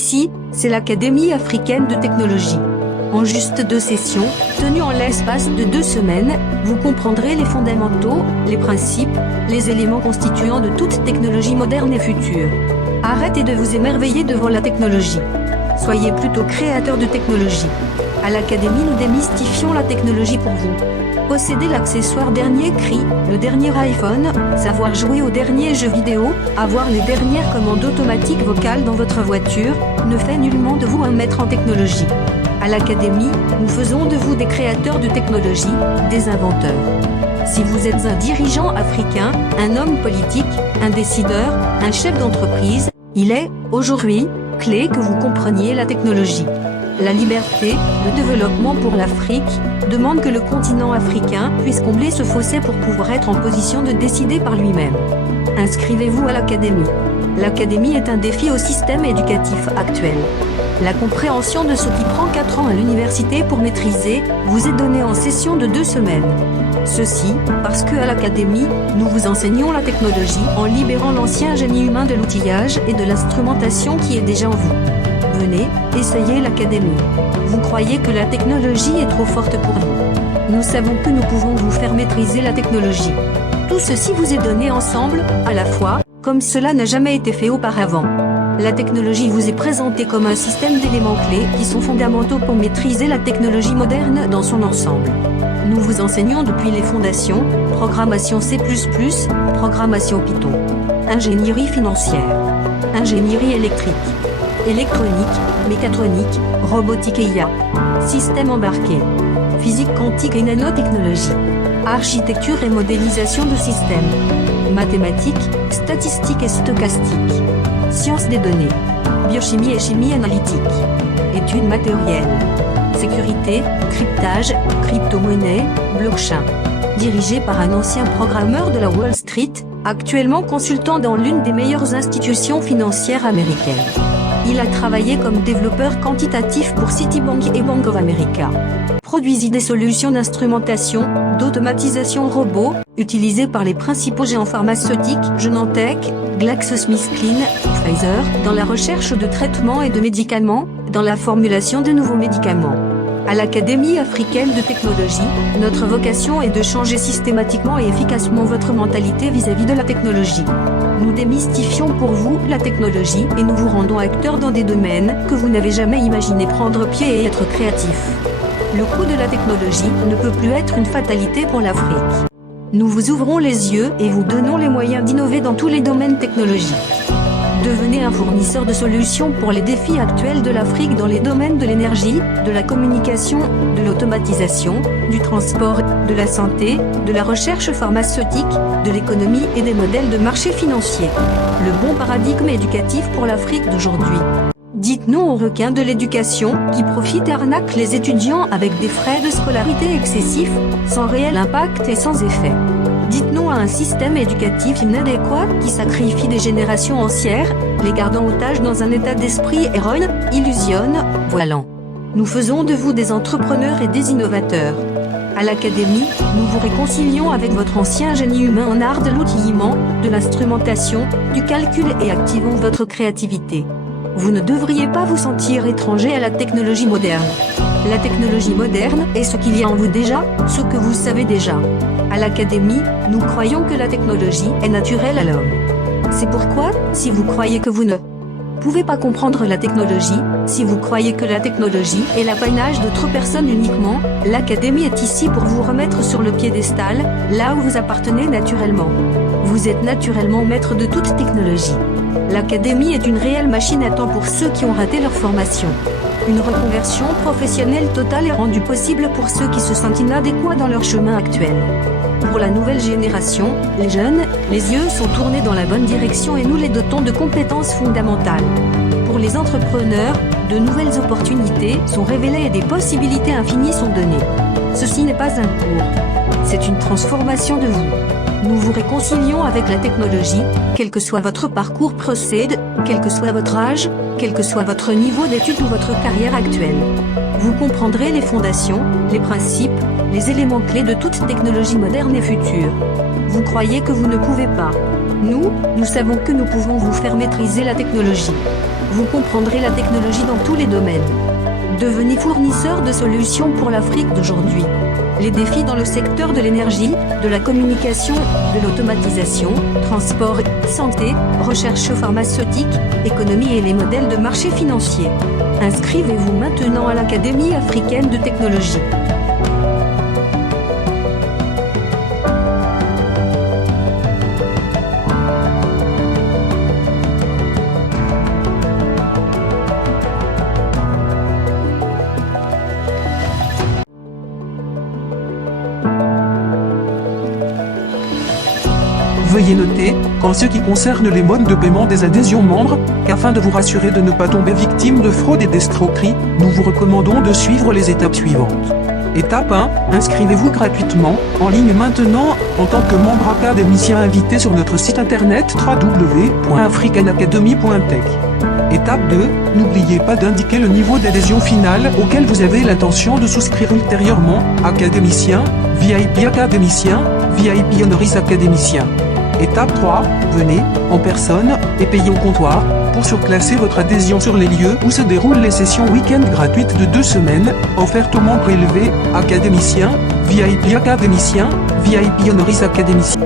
Ici, c'est l'Académie africaine de technologie. En juste 2 sessions, tenues en l'espace de 2 semaines, vous comprendrez les fondamentaux, les principes, les éléments constituants de toute technologie moderne et future. Arrêtez de vous émerveiller devant la technologie. Soyez plutôt créateur de technologie. À l'Académie, nous démystifions la technologie pour vous. Posséder l'accessoire dernier cri, le dernier iPhone, savoir jouer aux derniers jeux vidéo, avoir les dernières commandes automatiques vocales dans votre voiture, ne fait nullement de vous un maître en technologie. À l'Académie, nous faisons de vous des créateurs de technologie, des inventeurs. Si vous êtes un dirigeant africain, un homme politique, un décideur, un chef d'entreprise, il est, aujourd'hui, clé que vous compreniez la technologie. La liberté, le développement pour l'Afrique, demande que le continent africain puisse combler ce fossé pour pouvoir être en position de décider par lui-même. Inscrivez-vous à l'Académie. L'Académie est un défi au système éducatif actuel. La compréhension de ce qui prend 4 ans à l'université pour maîtriser, vous est donnée en session de 2 semaines. Ceci, parce que à l'Académie, nous vous enseignons la technologie en libérant l'ancien génie humain de l'outillage et de l'instrumentation qui est déjà en vous. Venez, essayez l'Académie. Vous croyez que la technologie est trop forte pour vous. Nous savons que nous pouvons vous faire maîtriser la technologie. Tout ceci vous est donné ensemble, à la fois, comme cela n'a jamais été fait auparavant. La technologie vous est présentée comme un système d'éléments clés qui sont fondamentaux pour maîtriser la technologie moderne dans son ensemble. Nous vous enseignons depuis les fondations, programmation C++, programmation Python, ingénierie financière, ingénierie électrique, électronique, mécatronique, robotique et IA, système embarqué, physique quantique et nanotechnologie, architecture et modélisation de systèmes, mathématiques, statistiques et stochastique, sciences des données, biochimie et chimie analytique, études matérielles, sécurité, cryptage, crypto-monnaie, blockchain. Dirigé par un ancien programmeur de la Wall Street, actuellement consultant dans l'une des meilleures institutions financières américaines. Il a travaillé comme développeur quantitatif pour Citibank et Bank of America. Produisit des solutions d'instrumentation, d'automatisation robot, utilisées par les principaux géants pharmaceutiques, Genentech, GlaxoSmithKline, Pfizer, dans la recherche de traitements et de médicaments, dans la formulation de nouveaux médicaments. À l'Académie africaine de technologie, notre vocation est de changer systématiquement et efficacement votre mentalité vis-à-vis de la technologie. Nous démystifions pour vous la technologie et nous vous rendons acteurs dans des domaines que vous n'avez jamais imaginé prendre pied et être créatif. Le coût de la technologie ne peut plus être une fatalité pour l'Afrique. Nous vous ouvrons les yeux et vous donnons les moyens d'innover dans tous les domaines technologiques. Devenez un fournisseur de solutions pour les défis actuels de l'Afrique dans les domaines de l'énergie, de la communication, de l'automatisation, du transport, de la santé, de la recherche pharmaceutique, de l'économie et des modèles de marché financier. Le bon paradigme éducatif pour l'Afrique d'aujourd'hui. Dites non aux requins de l'éducation qui profitent et arnaquent les étudiants avec des frais de scolarité excessifs, sans réel impact et sans effet. Dites non à un système éducatif inadéquat qui sacrifie des générations entières, les gardant otages dans un état d'esprit erroné, illusionne, voilant. Nous faisons de vous des entrepreneurs et des innovateurs. À l'Académie, nous vous réconcilions avec votre ancien génie humain en art de l'outillement, de l'instrumentation, du calcul et activons votre créativité. Vous ne devriez pas vous sentir étranger à la technologie moderne. La technologie moderne est ce qu'il y a en vous déjà, ce que vous savez déjà. À l'Académie, nous croyons que la technologie est naturelle à l'homme. C'est pourquoi, si vous croyez que vous ne pouvez pas comprendre la technologie, si vous croyez que la technologie est l'apanage d'autres personnes uniquement, l'Académie est ici pour vous remettre sur le piédestal, là où vous appartenez naturellement. Vous êtes naturellement maître de toute technologie. L'Académie est une réelle machine à temps pour ceux qui ont raté leur formation. Une reconversion professionnelle totale est rendue possible pour ceux qui se sentent inadéquats dans leur chemin actuel. Pour la nouvelle génération, les jeunes, les yeux sont tournés dans la bonne direction et nous les dotons de compétences fondamentales. Pour les entrepreneurs, de nouvelles opportunités sont révélées et des possibilités infinies sont données. Ceci n'est pas un cours. C'est une transformation de vous. Nous vous réconcilions avec la technologie, quel que soit votre parcours procède, quel que soit votre âge, quel que soit votre niveau d'études ou votre carrière actuelle. Vous comprendrez les fondations, les principes, les éléments clés de toute technologie moderne et future. Vous croyez que vous ne pouvez pas. Nous savons que nous pouvons vous faire maîtriser la technologie. vous comprendrez la technologie dans tous les domaines. Devenez fournisseur de solutions pour l'Afrique d'aujourd'hui. Les défis dans le secteur de l'énergie, de la communication, de l'automatisation, transport, santé, recherche pharmaceutique, économie et les modèles de marché financier. Inscrivez-vous maintenant à l'Académie africaine de technologie. Veuillez noter, qu'en ce qui concerne les modes de paiement des adhésions membres, qu'afin de vous rassurer de ne pas tomber victime de fraude et d'escroquerie, nous vous recommandons de suivre les étapes suivantes. Étape 1, inscrivez-vous gratuitement, en ligne maintenant, en tant que membre académicien invité sur notre site internet www.africanacademy.tech. Étape 2, n'oubliez pas d'indiquer le niveau d'adhésion final auquel vous avez l'intention de souscrire ultérieurement, académicien, VIP académicien, VIP honoris académicien. Étape 3, venez, en personne, et payez au comptoir, pour surclasser votre adhésion sur les lieux où se déroulent les sessions week-end gratuites de 2 semaines, offertes aux membres élevés, académiciens, VIP académiciens, VIP honoris académiciens.